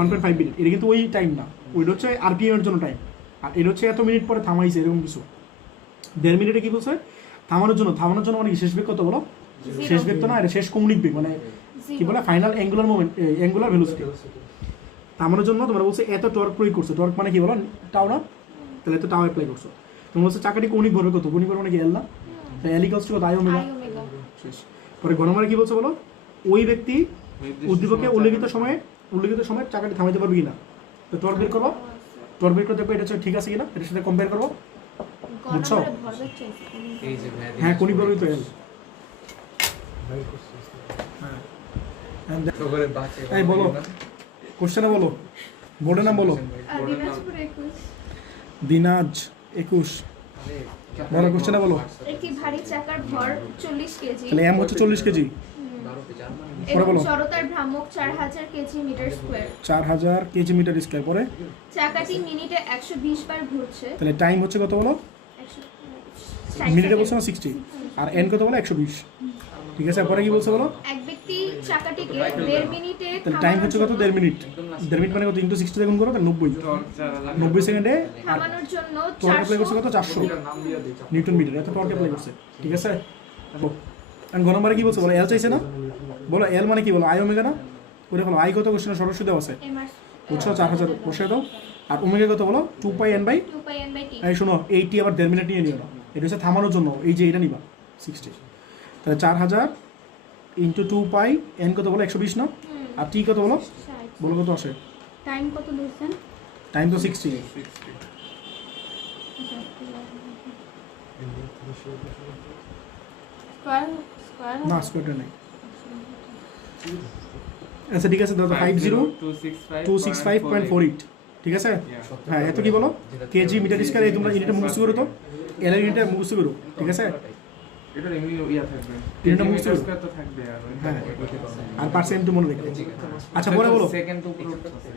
1.5 মিনিট। এটা কিন্তু ওই টাইম না, ওইটা হচ্ছে আরপিএম এর জন্য টাইম। আর এটা হচ্ছে এত মিনিট পরে থামাইছে, এরকম কিছু। 1.5 মিনিটে কি বলছে? থামানোর জন্য মানে কি শেষ বেগ কত বলো? শেষ বেগ তো না, এটা শেষ কৌণিক বেগ, মানে কি বলে? Final angular moment, angular velocity. থামানোর জন্য তোমরা বলছে এত টর্ক প্রয়োগ করছো। টর্ক মানে কি বলো? টাও না, তাহলে এত টাও অ্যাপ্লাই করছো। তোমরা বলছে চাকাটি কৌণিক ভরবে কত? কৌণিক ভরবে মানে কি? এল না, তাই এল ইকুয়ালস টু কত? I omega. I omega. শেষ। পরে গণমারে কি বলছে বলো? ওই ব্যক্তি উদ্দীপকে উল্লেখিত সময়ে চাকাটি থামাইতে পারবে কিনা। তো টর্ক বের করবো, টর্ক বের করে দেখবো এটা হচ্ছে ঠিক আছে কিনা, এটার সাথে কম্পেয়ার করবো। বুঝছো? এই যে ভাই হ্যাঁ কনিক বলবি তো এল। তো করে বাঁচে এই বলো কোশ্চেনে বলো, বোর্ডের নাম বলো। দিনাজপুর 21 দিনাজ 21। বলো কোশ্চেনে বলো। একটি ভারী চাকার ভর 40 কেজি তাহলে এম হচ্ছে 40 কেজি, এবং বলো। জড়তার ভ্রামক 4000 KG metre square. 4000 KG metre square. পরে চাকাটি মিনিটে 120 বার ঘুরছে। তাহলে টাইম হচ্ছে কত বলো, 160 মিনিটে বলছো না 60, আর এন কত বলো 120। ঠিক আছে, পরে কি বলছো বলো। এক ব্যক্তি চাকাটিকে 1.5 মিনিটে তাহলে টাইম হচ্ছে কত, 1.5 মিনিট। 1.5 মিনিট মানে কত, ইন্টু 60 দিয়ে গুণ করো, তাহলে 90। টর্ক 4000 90 সেকেন্ডে আর থামানোর জন্য টর্ক অ্যাপ্লাই করছে 400 কত, 400 নিউটন মিটার। এত টর্ক অ্যাপ্লাই করছে। ঠিক আছে, আর ঘ নম্বরে কি বলছো বলো, এল চাইছে না, বলো এল মানে কি বলো, আই ওমেগা না, করে ফেলো। আই কত কোশ্চেনে সরাসরি দেওয়া আছে, বুঝছো, 4000 বসে দাও। আর ওমেগা কত বলো, 2 n/, 2πn/t। এই শোনো 80 আবার 1.5 মিনিট নিয়ে নিও না, এটা হচ্ছে থামানোর জন্য, এই যে এটা নিবা 60। তাহলে 4000 ইন্টু 2 n কত বলো 120 না, আর টি কত বলো, 60 বলো কত আসে, টাইম কত দিয়েছেন? টাইম তো 60। 60 স্কয়ার না স্কোয়ারটা নেই। আচ্ছা ঠিক আছে দাদা, 50265.48। ঠিক আছে, হ্যাঁ এত কি বলো, কেজি মিটার স্কয়ার। এই তোমরা ইউনিটটা মুখস্থ করো তো, এল এর ইউনিটটা মুখস্থ করো। ঠিক আছে, এটা এমনি ইয়া থাকবে, তিনটা মুখস্থ করো। স্কয়ার তো থাকবে আর ওই হ্যাঁ, আর পার্সেন্ট তো মনে রাখবে। আচ্ছা পরে বলো, সেকেন্ড তো উপরে উঠতেছে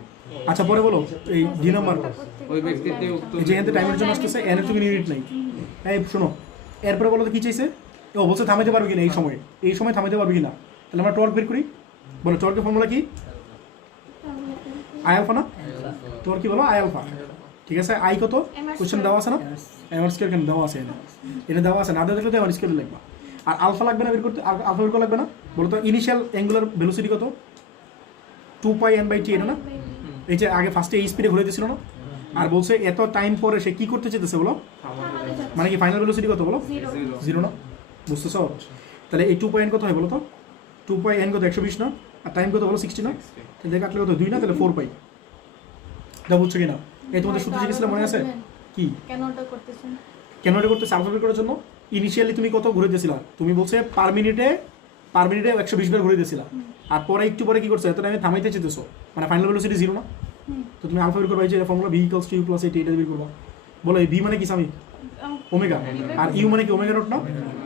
আচ্ছা পরে বলো, এই ডি নাম্বার, ওই ব্যক্তিতে উক্ত এই যে এখানে টাইমের জন্য আসতেছে, এর তো ইউনিট নাই। এই শোনো, এরপরে বলো তো কি চাইছে, ও বলছে থামাইতে পারবে কিনা, এই সময় থামাইতে পারবে কিনা। তাহলে আমরা টর্ক বের করি, বলো টর্কের ফর্মুলা কি, আই আলফা না, টর্ক কি বলো, আই আলফা। ঠিক আছে, আই কত কোশ্চেন দেওয়া আছে না, এমআর স্কয়ার কেন দেওয়া আছে, এটা দেওয়া আছে না, দেখলে তো এমআর স্কয়ার লাগবে। আর আলফা লাগবে না বের করতে, আলফা বের করা লাগবে না, বলো তো ইনিশিয়াল অ্যাঙ্গুলার ভেলোসিটি কত, 2πn/t এটা না, এই যে আগে ফার্স্টে এই স্পিডে ঘুরে দিয়েছিল না, আর বলছে এত টাইম পরে সে কি করতে চেয়েছে বলো, মানে কি ফাইনাল ভেলোসিটি কত বলো, 0 না, বুঝতেছো। তাহলে এই 2πn কত হয় বলো তো, 2πn কত 120 না, আর টাইম কত বলো 60 না, তাহলে কাটলে কত 2 না, তাহলে 4π। এটা বুঝছো কিনা, এই তোমাদের সূত্র শিখেছিলাম মনে আছে কি, কেন ওটা করতেছেন? কেন এটা করতেছে, আলফা বের করার জন্য। ইনিশিয়ালি তুমি কত ঘুরে দিয়েছিলা, তুমি বলছে পার মিনিটে 120 বার ঘুরে দিয়েছিলা, আর পরে একটু পরে কি করছো, এত টাইমে থামাইতে চেতেছো, মানে ফাইনাল ভেলোসিটি 0 না, তো তুমি আলফা বের করবা, এই যে formula V equals to U plus এটা বের করবা। বলো এই ভি মানে কি সামি, ওমেগা, আর ইউ মানে কি ওমেগা নট না,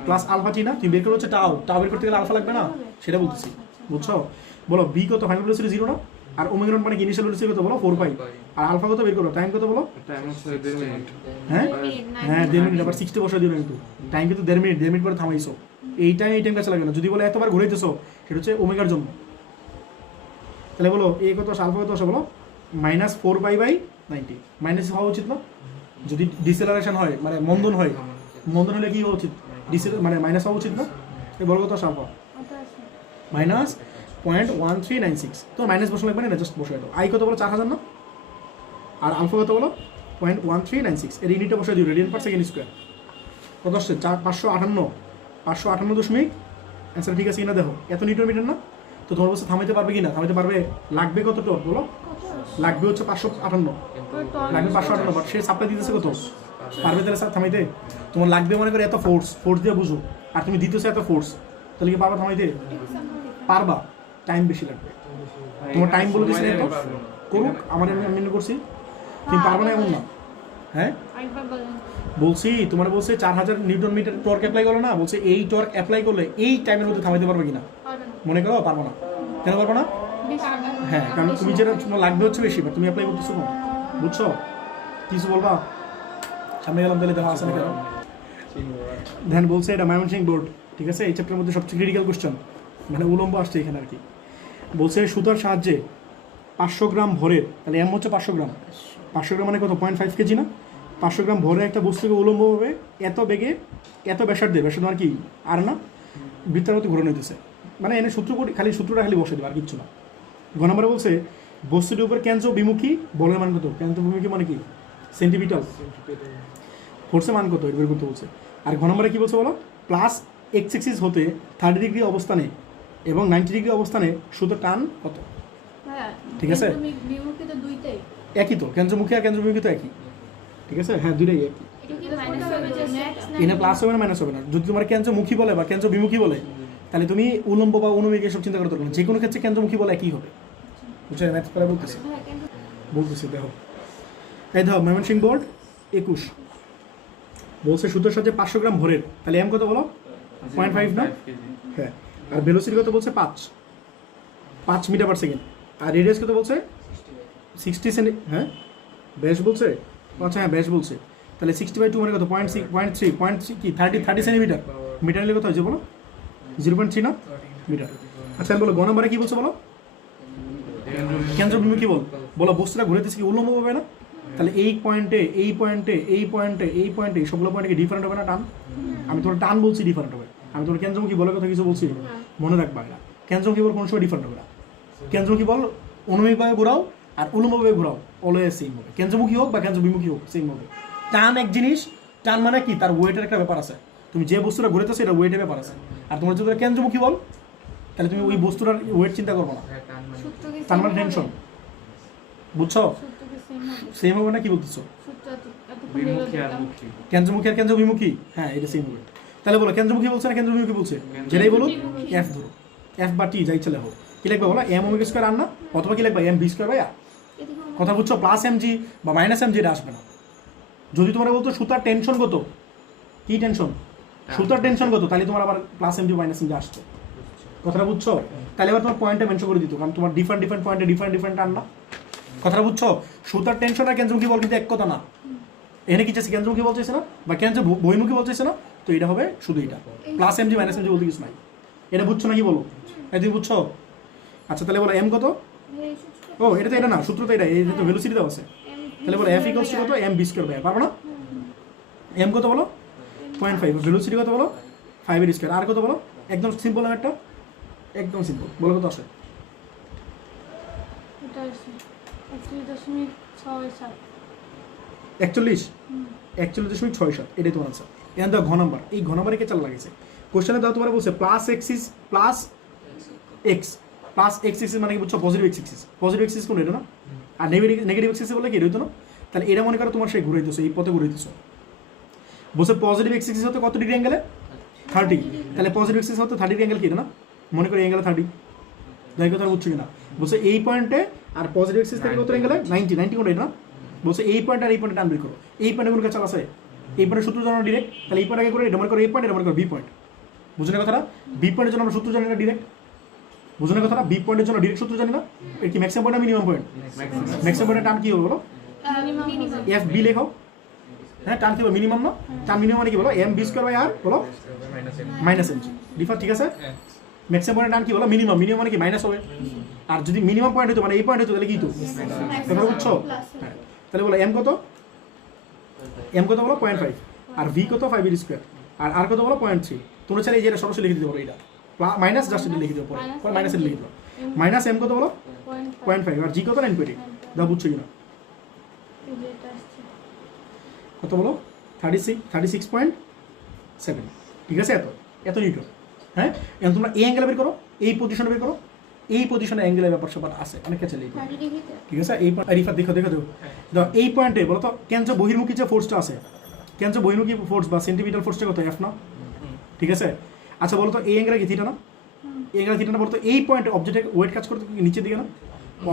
প্লাস আলফা টি না, তুমি বের করো হচ্ছে টাও, টাও বের করতে গেলে আলফা লাগবে না, সেটা বলতেছি, বুঝছো। বলো বি কত, ফাইনাল ভেলোসিটি 0 না, আর ওমেগা নট মানে কি ইনিশিয়াল ভেলোসিটি কত বলো 4π, আর আলফা কত বের করো, টাইম কত বলো, টাইম হচ্ছে 1.5 মিনিট। হ্যাঁ হ্যাঁ 1.5 মিনিট, আবার 60 বসে দিও কিন্তু, টাইম কিন্তু 1.5 মিনিট পরে থামাইছো, এই টাইম কাছে লাগবে না। যদি বলে এতবার ঘুরাইতেছো, সেটা হচ্ছে ওমেগার জন্য। তাহলে বলো এ কত আসে, আলফা কত আসে বলো, -4π/90, মাইনাস হওয়া উচিত না, যদি ডিসেলারেশন হয় মানে মন্দন হয়, মন্দন হলে কি হওয়া উচিত, মানে মাইনাস হওয়া উচিত না। এই বলো কত আসে আলফা, -0.1396, তো মাইনাস বসে লাগবে না, জাস্ট বসে দাও। আই কত বলো 4000 না, আর আলফা কত বলো 0.1396, এর ইউনিটে বসে দিও, রেডিয়ান পার সেকেন্ড স্কোয়ার। কত আসছে 558 দশমিক, অ্যান্সার ঠিক আছে কিনা দেখো, এত নিউটন মিটার না। তো তোমার বলছে থামাইতে পারবে কিনা, থামাইতে পারবে, লাগবে কত টর্ক বলো, লাগবে হচ্ছে 558, লাগবে 558, বাট সে সাপ্লাই দিতেছে কত, পারবে তাহলে স্যার থামাইতে, তোমার লাগবে মনে করে এত ফোর্স দিয়ে বুঝো, আর তুমি দিতেছো এত ফোর্স, তাহলে কি পারবা থামাইতে, পারবা, টাইম বেশি লাগবে। তোমার টাইম বলে দিচ্ছে এত, করুক, আমার আমি মেনে করছি, তুমি পারবে না এমন না। হ্যাঁ বলছি, তোমার বলছে 4000 নিউটন মিটার টর্ক অ্যাপ্লাই করো না, বলছে এই টর্ক অ্যাপ্লাই করলে এই টাইমের মধ্যে থামাইতে পারবে কিনা, মনে করো পারবো না, কেন পারবো না, হ্যাঁ কারণ তুমি যেটা তোমার লাগবে হচ্ছে বেশি, তুমি অ্যাপ্লাই করতেছো কম, বুঝছো। কিছু বলবা, সামনে গেলাম তাহলে দেখা আসে না কেন। ধ্যান বলছে এটা ময়মনসিংহ বোর্ড, ঠিক আছে, এই চ্যাপ্টারের মধ্যে সবচেয়ে ক্রিটিক্যাল কোশ্চেন, মানে উলম্ব আসছে এখানে আর কি। বলছে সুতার সাহায্যে 500 গ্রাম ভরের, তাহলে এম হচ্ছে 500 গ্রাম, 500 গ্রাম মানে কত 0.5 কেজি না, 500 গ্রাম ভরে একটা বস্তুকে উলম্বভাবে এত বেগে এত ব্যাসার্ধে, ব্যাসার্ধ আর কি আর না, বৃত্তের মধ্যে ঘুরানো হইতেছে, মানে এনে সূত্রটা খালি বসে দেবে আর কিচ্ছু না। ঘ নম্বরে বলছে বস্তুটির উপর কেন্দ্র বিমুখী বলের মান কত, কেন্দ্র বিমুখী মানে কি সেন্টিমিটার, ফোর্সের মান কত এটা বের করতে বলছে। আর ঘ নম্বরে কি বলছে বলো, প্লাস এক্স এক্সিস হতে 30 ডিগ্রি অবস্থানে এবং 90 ডিগ্রি অবস্থানে সুতো টান কত, ঠিক আছে। একই তো, কেন্দ্রমুখী আর কেন্দ্রবিমুখী তো একই, ঠিক আছে? হ্যাঁ, দুইটাই একই। এটা কি মাইনাস হবে জাস্ট এটা প্লাস হবে না মাইনাস হবে না। যদি তোমার কেন্দ্রমুখী বলে বা কেন্দ্রবিমুখী বলে, তাহলে তুমি উলম্ব বা অনুমিক এসব চিন্তা করতে পারবে না। যে কোনো ক্ষেত্রে কেন্দ্রমুখী বলে একই হবে। বুঝছো? ম্যাথ করে বলতেছি, দেখো এই দেখো ময়মনসিংহ বোর্ড 21 বলছে সুতোর সাথে 500 গ্রাম ভরের, তাহলে এম কত বলো? 0.5 না? হ্যাঁ। আর ভেলোসিটি কত বলছে? 5 মিটার পার সেকেন্ড। আর রেডিয়াস কত বলছে? 60 সেন্টি। হ্যাঁ, ব্যাস বলছে। আচ্ছা হ্যাঁ, ব্যাস বলছে। তাহলে 60/2 মানে কত? 0.3 কি 30 সেন্টিমিটার। মিটার নিলে কত হয়েছে বলো? 0.3 না মিটার। আচ্ছা আমি বলো গ নম্বরে কি বলছে বলো? কেন্দ্রবিমুখী বলো বস্তুটা ঘুরেতেছে কি উল্লম্ব হবে না? তাহলে এই পয়েন্টে সবগুলো পয়েন্টে কি ডিফারেন্ট হবে না টান? আমি তোমার টান বলছি ডিফারেন্ট হবে, আমি তোমার কেন্দ্রমুখী বলের কথা কিছু বলছি? মনে রাখবা এটা, কেন্দ্রমুখী বল কোনো সময় ডিফারেন্ট হবে না। কেন্দ্রমুখী বল অনুমিকভাবে ঘোরাও আর উল্লম্বভাবে ঘোরাও, অলওয়েজ সেম হবে। কেন্দ্রমুখী হোক বা কেন্দ্রবিমুখী হোক সেম হবে। টান এক জিনিস, টান মানে কি তার ওয়েটের একটা ব্যাপার আছে। তুমি যে বস্তুটা ঘুরেতেছো এটা ওয়েটের ব্যাপার আছে। আর তোমার যদি কেন্দ্রমুখী বল, তাহলে তুমি ওই বস্তুটার ওয়েট চিন্তা করবো না, টান মানে টেনশন। বুঝছো? সেম হবে না? কি বলতেছো? বিমুখী আর মুখী। কেন্দ্রমুখী আর কেন্দ্রবিমুখী, হ্যাঁ এটা সেম হবে। তাহলে বলো কেন্দ্রমুখী বলছে না কেন্দ্রবিমুখী বলছে? যেটাই বলো এফ ধরো, এফ বা টি যাই চলে হোক। কি লিখবে বলো? এম ওমেগা স্কোয়ার আর না, অথবা কি লিখবে এম বি স্কোয়ার বাই আর। কথা বুঝছো? প্লাস এম জি বা মাইনাস এম জি এটা আসবে না। যদি তোমরা বলতো সুতার টেনশন কত, কি টেনশন, সুতার টেনশন কত, তাহলে তোমার আবার plus M G minus M G আসতো। কথাটা বুঝছো? তাহলে এবার তোমার পয়েন্টটা মেনশন করে দিত, কারণ তোমার ডিফারেন্ট পয়েন্টে ডিফারেন্ট টান না। কথাটা বুঝছো? সুতার টেনশন আর কেন্দ্রমুখী বল কিন্তু এক কথা না। এখানে কি চাইছে? কেন্দ্রমুখী বল চাইছে না বা কেন্দ্র বহির্মুখী বল চাইছে না? তো এটা হবে শুধু এটা plus M G minus M G বলতে কিছু নাই। এটা বুঝছো নাকি বলো? তুমি বুঝছো? আচ্ছা তাহলে বলো এম কত? ও এটা তো এটা না, সূত্র তো এটা, এই তো ভেলোসিটি দেওয়া আছে। তাহলে বলো এফ ইকুয়ালস টু কত? এম বি স্কোয়ার বাই আর। পারবো না? এম কত বলো? 0.5। ভেলোসিটি কত বলো? 5 এর স্কোয়ার। আর কত বলো? একদম সিম্পল একটা, একদম সিম্পল। বলো কত আসে? 41.67। এটাই তোমার আনসার। এখানে দাও ঘ নাম্বার। এই ঘ নাম্বারে কে চাল লাগেছে কোশ্চেনে দাও তোমার বলছে plus axis plus x. Plus x axis মানে কি বুঝছো? Positive x axis. Positive axis কোন এটা না? আর নেগেটিভ এক্সিস বলে কি এটা হইতো না? তাহলে এটা মনে করো তোমার সেই ঘুরাইতেছো, এই পথে ঘুরাইতেছো। বলছে পজিটিভ এক্স এক্সিস হতে কত ডিগ্রি অ্যাঙ্গেলে? 30। তাহলে পজিটিভ এক্সিস হতে 30 ডিগ্রি অ্যাঙ্গেল কি এটা না? মনে করো অ্যাঙ্গেলে 30। যাই কথা বুঝছো কিনা? বলছে এই পয়েন্টে আর পজিটিভ এক্সিস থেকে কত অ্যাঙ্গেলে? 90 কোন এটা না? বলছে এই পয়েন্ট আর এই পয়েন্টে টান বের করো। এই পয়েন্টে কোনো কাছে আছে? এই পয়েন্টের সূত্র জানো ডিরেক্ট, তাহলে এই পয়েন্ট আগে করে এটা মনে করো এই পয়েন্ট, এটা মনে করো বি পয়েন্ট। বুঝো না কথাটা? বি পয়েন্টের জন্য আমরা সূত্র জানি না ডিরেক্ট। বুঝো না কথাটা? বি পয়েন্টের জন্য ডিরেক্ট সূত্র জানি না। এর কি ম্যাক্সিমাম পয়েন্ট না মিনিমাম পয়েন্ট? ম্যাক্সিমাম পয়েন্টের টান কি হবে বলো? এফ বি লেখো। হ্যাঁ, টান কি হবে? মিনিমাম না? টান মিনিমাম মানে কি বলো? এম বি স্কোয়ার বাই আর বলো মাইনাস এম জি ডিফার, ঠিক আছে? ম্যাক্সিমাম পয়েন্টের টান কি বলো? মিনিমাম। মিনিমাম মানে কি মাইনাস হবে। আর যদি মিনিমাম পয়েন্ট হতো মানে এই পয়েন্ট হতো তাহলে কি হতো? তোমরা বুঝছো? হ্যাঁ, তাহলে বলো এম কত? এম কত বলো? 0.5। আর ভি কত? 5 এর স্কোয়ার। আর কত বলো? 0.3। তোমরা চাইলে এই যে সরাসরি লিখে দিতে পারো, এটা মাইনাস জাস্ট এটা লিখে দিতে পারো, পরে মাইনাস লিখে দিতে পারো। মাইনাস এম কত বলো? 0.5। আর জি কত? 9.8। দাও বুঝছো কিনা? কত বলো? 36.7। ঠিক আছে? এত নিউটন। হ্যাঁ, এখন তোমরা এই অ্যাঙ্গেল বের করো, এই পজিশনে বের করো। এই পজিশনে অ্যাঙ্গেলের ব্যাপার স্যাপার আছে অনেক কাছে লিখে, ঠিক আছে? এই রিফার দেখো দেখো দেখো দাও। এই পয়েন্টে বলো তো কেন্দ্র বহির্মুখী যে ফোর্সটা আছে, কেন্দ্র বহির্মুখী ফোর্স বা সেন্টিমিটার ফোর্সটা কত? এফ না? ঠিক আছে? আচ্ছা বলো তো এই অ্যাঙ্গেলে কি থিটা না? এই অ্যাঙ্গেলে থিটা না? বলো তো এই পয়েন্টে অবজেক্টের ওয়েট কাজ করতে নিচের দিকে না?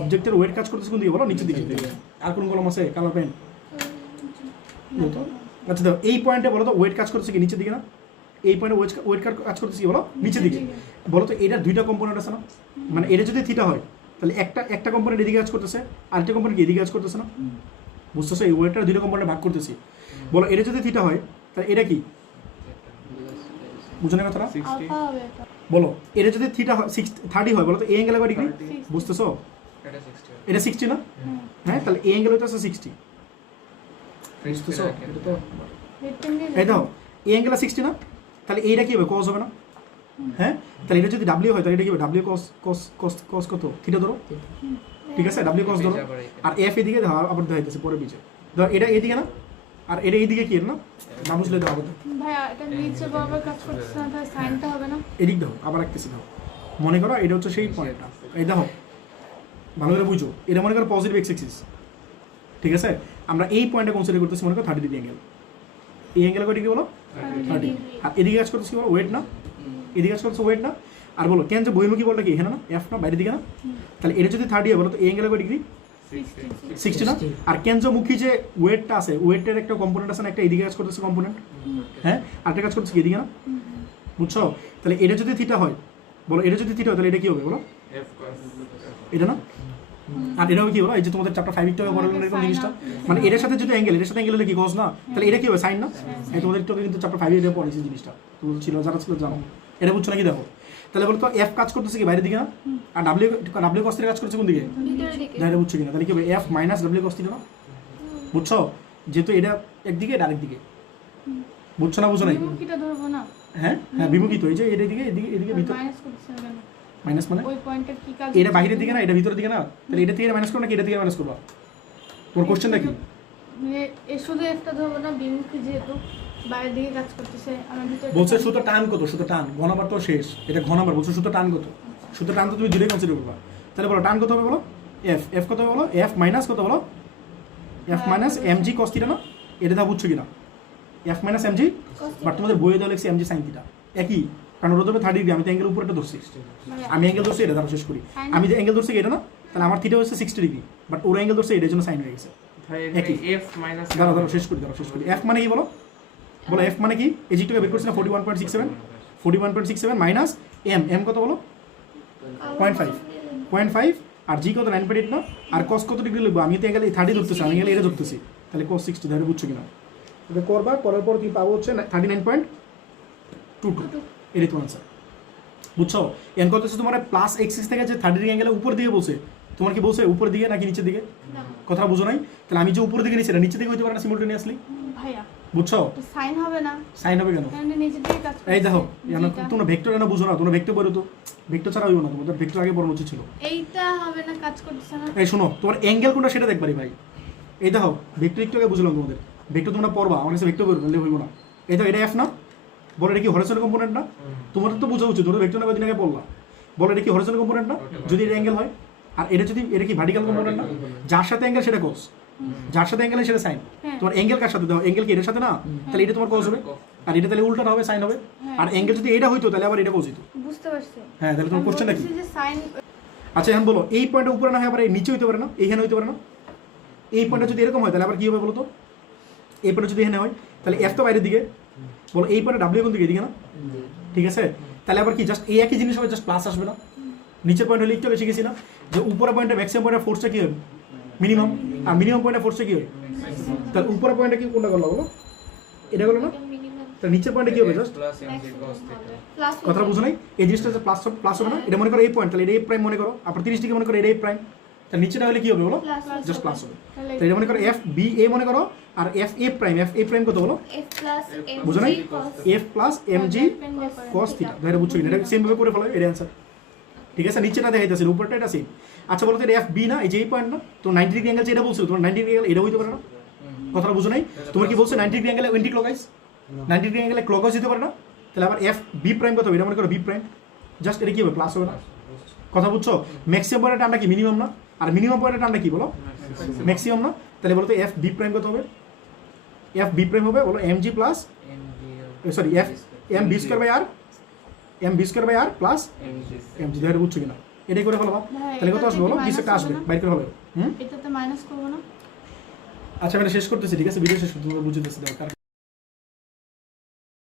অবজেক্টের ওয়েট কাজ করতেছে কোন দিকে বলো? নিচের দিকে। আর কোন কলম আছে কালার পেন? আচ্ছা দাও এই পয়েন্টে বলো তো ওয়েট কাজ করতেছে কি নিচের দিকে না? এই পয়েন্টে ওয়েট কাজ করতেছে কি বলো? নিচের দিকে। বলো তো এটার দুইটা কম্পোনেন্ট আছে না? মানে এটা যদি থিটা হয় তাহলে একটা কম্পোনেন্ট এদিকে কাজ করতেছে, আরেকটা কম্পোনেন্ট কি এদিকে কাজ করতেছে না? বুঝতেছো? এই ওয়েটটা দুইটা কম্পোনেন্টে ভাগ করতেছি। বলো এটা যদি থিটা হয় তাহলে এটা কি? বুঝো না কথাটা? বলো এটা যদি থিটা হয় 30 হয়, বলো তো এই অ্যাঙ্গেল কয় ডিগ্রি? বুঝতেছো? এটা 60 না? হ্যাঁ, তাহলে এই অ্যাঙ্গেল হইতাছে 60। বুঝতেছো? এটা তো এই দাও এই অ্যাঙ্গেল 60 না? তাহলে এইটা কি হবে? cos হবে না? হ্যাঁ, তাহলে এটা যদি w হয় তাহলে এটা কি হবে? w cos কত? থিটা ধরো, ঠিক আছে? w cos ধরো। আর f এদিকে দাও, আবার দেখাইতেছে পরে বিচে ধর এটা এইদিকে না, আর এটা এইদিকে কি না? না বুঝলে দাও আবার ভাইয়া, এটা নিচে বরাবর কাজ করতেছে না, তাহলে সাইনটা হবে না? এদিক দাও, আবার রাখতেছি দাও। মনে করো এটা হচ্ছে সেই পয়েন্টটা, এই দেখো ভালো করে বুঝো। এটা মনে করো পজিটিভ এক্স এক্সিস, ঠিক আছে, আমরা এই পয়েন্টে কনসিডার করতেছি মনে করো 30 ডিগ্রি অ্যাঙ্গেল। এই অ্যাঙ্গেল কয় ডিগ্রি বলো? 30। আর এদিকে কাজ করতেছি বলো ওয়েট না, এদিকে কাজ করতেছে ওয়েট না। আর বলো কেন যে বহির্মুখী বলটা কি এখানে না, এফ না, বাইরের দিকে না? তাহলে এটা যদি 30 হয় বলো তো এই অ্যাঙ্গেল কয় ডিগ্রি? 60 না? আর কেন্দ্রমুখী যে ওয়েটটা আছে, ওয়েটের একটা কম্পোনেন্ট আছে না, একটা এদিকে কাজ করতেছে কম্পোনেন্ট, হ্যাঁ, আরেকটা কাজ করতেছে কি এদিকে না? বুঝছো? তাহলে এটা যদি থিটা হয় বলো, এটা যদি থিটা হয় তাহলে এটা কি হবে বলো? F cos এটা না? আর এটাও কি বলো, এই যে তোমাদের চ্যাপ্টার 5 একটু পড়ার এরকম জিনিসটা, মানে এটার সাথে যদি অ্যাঙ্গেল, এটার সাথে অ্যাঙ্গেল হলে কি cos না? তাহলে এটা কি হবে? সাইন না? এই তোমাদের একটু কিন্তু চ্যাপ্টার 5 এটা পড়েছি জিনিসটা, তো ছিল যারা ছিল জানো, এটা বুঝছো নাকি দেখো। তাহলে বলো তো এফ কাজ করতেছে কি বাইরের দিকে না, আর ডাব্লিউ cos থিটা কাজ করছে কোন দিকে? ভিতরের দিকে। এটা বুঝছো কিনা? তাহলে কি হবে? F minus W cos theta না? বুঝছো? যেহেতু এটা একদিকে এটা আরেকদিকে, বুঝছো না বুঝো নাই? বিমুখীটা ধরবো না, হ্যাঁ হ্যাঁ বিমুখিত, এই যে এটা এদিকে এদিকে এদিকে ভিতর মাইনাস করছে কেন? মাইনাস মানে ওই পয়েন্টের কি কাজ? এটা বাইরের দিকে না, এটা ভিতরের দিকে না, তাহলে এটা থেকে মাইনাস করো নাকি এটা থেকে মাইনাস করবা? তোমার কোশ্চেনটা কি? এ শুধু একটা ধরবো না, বিমুখী যেহেতু বাইরের দিকে কাজ করতেছে, আমার ভিতরে বলছে সুতো টান কত? সুতো টান ঘনাবার তো শেষ, এটা ঘনাবার বলছো, সুতো টান কত? সুতো টান তো তুমি দূরে কনসিডার করবা। তাহলে বলো টান কত হবে বলো? এফ, এফ কত হবে বলো? এফ মাইনাস কত বলো? F minus M G cos theta না? এটা দা বুঝছো কিনা? F minus M G, but তোমাদের বইয়ে দেওয়া লিখছে এম জি সাইন থিটা, একই, কারণ ওটা হবে 30 ডিগ্রি, আমি তো অ্যাঙ্গেল উপরে একটা ধরছি, আমি অ্যাঙ্গেল ধরছি এটা, তারপর শেষ করি। আমি যে অ্যাঙ্গেল ধরছি এটা না, তাহলে আমার থিটা হচ্ছে 60 ডিগ্রি, বাট ওর অ্যাঙ্গেল ধরছে এটার জন্য সাইন হয়ে গেছে। ভাই একই। F minus দাঁড়াও দাঁড়াও শেষ করি, দাঁড়াও শেষ করি। এফ মানে কি বলো? বলো এফ মানে কি? এই জিটুকে বের করছি না 41.67 মাইনাস এম, এম কত বলো? 0.5 আর জি কত 9.8 না? আর cos কত ডিগ্রি লিখবো? আমি তো অ্যাঙ্গেল 30 ধরতেছি, আমি অ্যাঙ্গেল এটা ধরতেছি, তাহলে cos 60 ধরে বুঝছো কিনা? এটা করবা, করার পর কি পাবো হচ্ছে 39.22, এটাই তোমার আনসার। বুঝছো? এন কত হচ্ছে তোমার প্লাস এক্সিস থেকে যে 30 ডিগ্রি অ্যাঙ্গেলে উপর দিকে বলছে, তোমার কি বলছে উপর দিকে নাকি নিচের দিকে? কথা বুঝো নাই? তাহলে আমি যে উপর দিকে নিচে, নিচে দিকে হইতে পারে না সিমultaneously, ভাইয়া বুঝছো? সাইন হবে না, সাইন হবে কেন? কারণ নিজের দিকে কাজ করছে। এই দেখো যেটা- তোমরা ভেক্টর না বুঝো না, তোমরা ভেক্টর বলো তো, ভেক্টর ছাড়া হইব না, তোমাদের ভেক্টর আগে পড়ানো উচিত ছিল। এইটা হবে না, কাজ করতেছে না। এই শোনো, তোমার অ্যাঙ্গেল কোনটা সেটা দেখবারি ভাই। এই দেখো ভেক্টর একটু আগে বুঝলাম তোমাদের, ভেক্টর তোমরা পড়বা, আমার কাছে ভেক্টর বললে হইব না। এই দেখো এটা এফ না, বলো এটা কি হরিজন্টাল কম্পোনেন্ট না? তোমাদের তো বোঝা উচিত, তোমরা ভেক্টর না কদিন আগে পড়লা, বলো এটা কি হরিজন্টাল কম্পোনেন্ট না? যদি এটা অ্যাঙ্গেল হয়, আর এটা যদি এটা কি ভার্টিক্যাল কম্পোনেন্ট না? যার সাথে অ্যাঙ্গেল সেটা cos, যার সাথে অ্যাঙ্গেল সেটা সাইন। হ্যাঁ। তোমার অ্যাঙ্গেল কার সাথে দাও? অ্যাঙ্গেল কি এর সাথে না? তাহলে এটা তোমার cos হবে, আর এটা তাহলে উল্টাটা হবে, সাইন হবে। আর অ্যাঙ্গেল যদি এটা হইতো তাহলে আবার এটা cos হইতো। বুঝতে পারছি। হ্যাঁ, তাহলে তোমার কোশ্চেনটা কি? বলতেছি যে সাইন আচ্ছা এখন বলো এই পয়েন্টের উপরে না হয় আবার এই নিচে হইতে পারে না, এইখানে হইতে পারে না? এই পয়েন্টটা যদি এরকম হয় তাহলে আবার কি হবে বলো তো? এই পয়েন্টটা যদি এখানে হয় তাহলে এফ তো বাইরের দিকে, বলো এই পয়েন্টে ডাব্লিউ কোন দিকে? এদিকে না? ঠিক আছে, তাহলে আবার কি জাস্ট এই একই জিনিস হবে, জাস্ট প্লাস আসবে না? নিচের পয়েন্ট হলে একটু বেশি গেছি না, যে উপরের পয়েন্টে ম্যাক্সিমাম পয়েন্টের ফোর্সটা কি হবে? মিনিমাম, আর মিনিমাম পয়েন্টের ফোর্সটা কি হবে? তাহলে উপরের পয়েন্টে কি কোনটা করলো বলো? এটা করলো না? তাহলে নিচের পয়েন্টে কি হবে? Just plus mg cos theta plus কথাটা বুঝো নাই? এই জিনিসটা যে প্লাস প্লাস হবে না? এটা মনে করো এই পয়েন্ট, তাহলে এটা এ প্রাইম মনে করো, আপনার 30 ডিগ্রি মনে করো এটা এ প্রাইম, তাহলে নিচেটা হলে কি হবে বলো? জাস্ট প্লাস হবে। তাহলে তাহলে এটা মনে করো এফ বি এ মনে করো, আর এফ এ প্রাইম কত বলো? এফ প্লাস এম বুঝো নাই? G cos F plus M G cos theta, ধরে বুঝছো কিনা? এটা সেম ভাবে করে ফেলো, এটা অ্যান্সার। ঠিক আছে, নিচেটা দেখাইতেছে, উপরটা এটা সেম। আচ্ছা বলো তো এটা এফ বি না, এই যে এই পয়েন্ট না, তো 90 ডিগ্রি অ্যাঙ্গেল যেটা বলছিল, তোমার 90 ডিগ্রি অ্যাঙ্গেল এটা হইতে পারে না? কথাটা বুঝো নাই? তোমার কি বলছে 90 ডিগ্রি অ্যাঙ্গেলে এন্টি ক্লকওয়াইজ, 90 ডিগ্রি অ্যাঙ্গেলে ক্লকওয়াইজ হতে পারে না? তাহলে আবার এফ বি প্রাইম কত হবে? এটা মনে করো বি প্রাইম, জাস্ট এটা কি হবে? প্লাস হবে না? কথা বুঝছো? ম্যাক্সিমাম পয়েন্টের টানটা কি? মিনিমাম না? আর মিনিমাম পয়েন্টের টানটা কি বলো? ম্যাক্সিমাম না? তাহলে বলো তো এফ বি প্রাইম কত হবে? এফ বি প্রাইম হবে বলো M G plus mg sorry F M B square by R, M B square by R plus mg M G, ধরে বুঝছো কিনা? এটাই করে ফেলবা, হ্যাঁ, তাহলে কত এটা আসবে বলো? থেকে 20 একটা minus আসবে, হবে না? বাইর করে ফেলো। এটাতে মাইনাস করবো না? আচ্ছা আমি এটা শেষ করতেছি, ঠিক আছে, ভিডিও শেষ করতে বুঝতেছি।